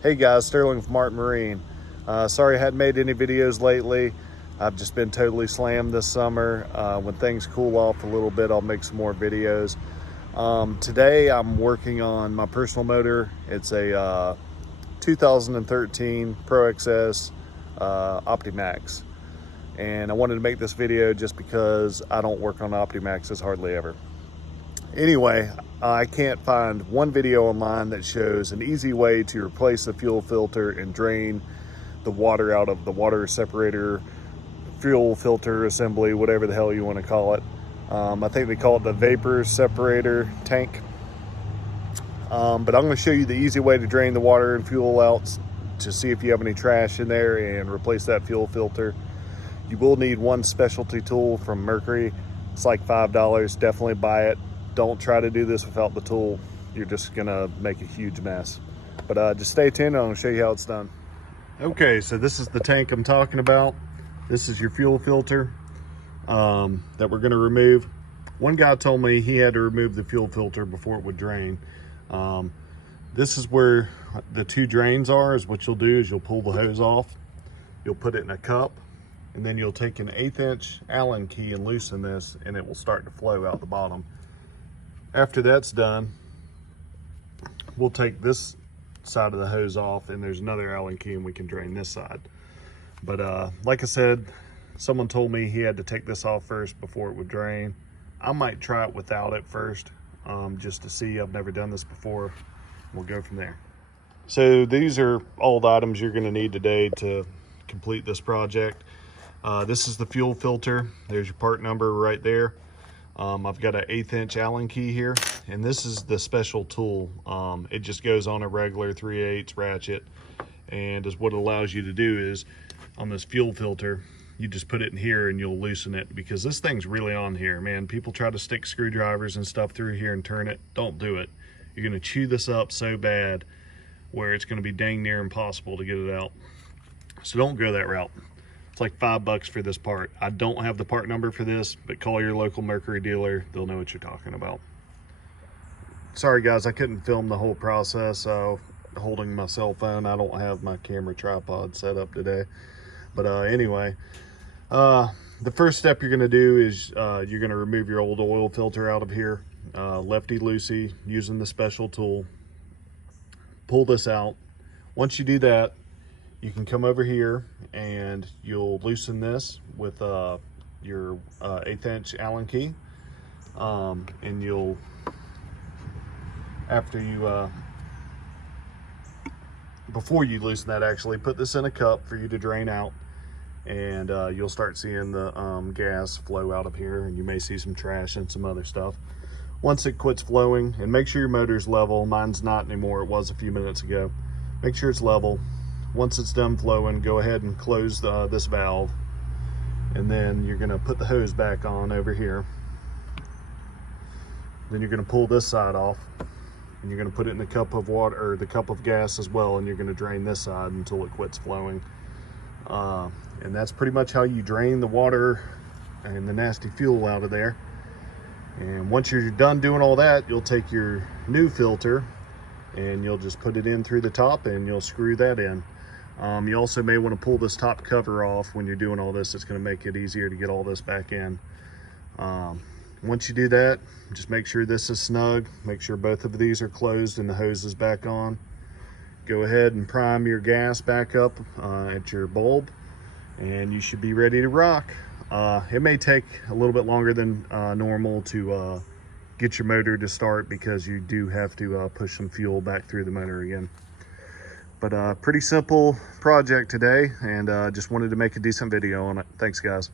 Hey guys, Sterling from Martin Marine. Sorry I hadn't made any videos lately. I've just been totally slammed this summer. When things cool off a little bit, I'll make some more videos. Today I'm working on my personal motor. It's a 2013 Pro XS OptiMax. And I wanted to make this video just because I don't work on OptiMaxes hardly ever. Anyway, I can't find one video online that shows an easy way to replace the fuel filter and drain the water out of the water separator, fuel filter assembly, whatever the hell you want to call it. I think they call it the vapor separator tank. But I'm going to show you the easy way to drain the water and fuel out to see if you have any trash in there and replace that fuel filter. You will need one specialty tool from Mercury. It's like $5. Definitely buy it. Don't try to do this without the tool. You're just gonna make a huge mess. But just stay tuned, I'm gonna show you how it's done. Okay, so this is the tank I'm talking about. This is your fuel filter that we're gonna remove. One guy told me he had to remove the fuel filter before it would drain. This is where the two drains are. Is what you'll do is you'll pull the hose off, you'll put it in a cup, and then you'll take an 1/8" Allen key and loosen this, and it will start to flow out the bottom. After that's done, we'll take this side of the hose off, and there's another Allen key and we can drain this side. But like I said, someone told me he had to take this off first before it would drain. I might try it without it first, just to see. I've never done this before. We'll go from there. So these are all the items you're gonna need today to complete this project. This is the fuel filter. There's your part number right there. I've got an 1/8" Allen key here, and this is the special tool. It just goes on a regular 3/8 ratchet, and is what it allows you to do is on this fuel filter, you just put it in here and you'll loosen it, because this thing's really on here, man. People try to stick screwdrivers and stuff through here and turn it. Don't do it. You're gonna chew this up so bad where it's gonna be dang near impossible to get it out. So don't go that route. It's like $5 for this part. I don't have the part number for this, but call your local Mercury dealer. They'll know what you're talking about. Sorry guys, I couldn't film the whole process holding my cell phone. I don't have my camera tripod set up today. But anyway, the first step you're gonna do is you're gonna remove your old oil filter out of here, lefty-loosey, using the special tool. Pull this out. Once you do that, you can come over here and you'll loosen this with your 1/8" Allen key, and you'll, before you loosen that, actually put this in a cup for you to drain out, and you'll start seeing the gas flow out of here, and you may see some trash and some other stuff. Once it quits flowing, and make sure your motor's level. Mine's not anymore, it was a few minutes ago. Make sure it's level. Once it's done flowing, go ahead and close this valve, and then you're going to put the hose back on over here. Then you're going to pull this side off, and you're going to put it in the cup of water, or the cup of gas as well, and you're going to drain this side until it quits flowing. And that's pretty much how you drain the water and the nasty fuel out of there. And once you're done doing all that, you'll take your new filter and you'll just put it in through the top, and you'll screw that in. You also may want to pull this top cover off when you're doing all this. It's going to make it easier to get all this back in. Once you do that, just make sure this is snug. Make sure both of these are closed and the hose is back on. Go ahead and prime your gas back up at your bulb, and you should be ready to rock. It may take a little bit longer than normal to get your motor to start, because you do have to push some fuel back through the motor again. But pretty simple project today, and just wanted to make a decent video on it. Thanks guys.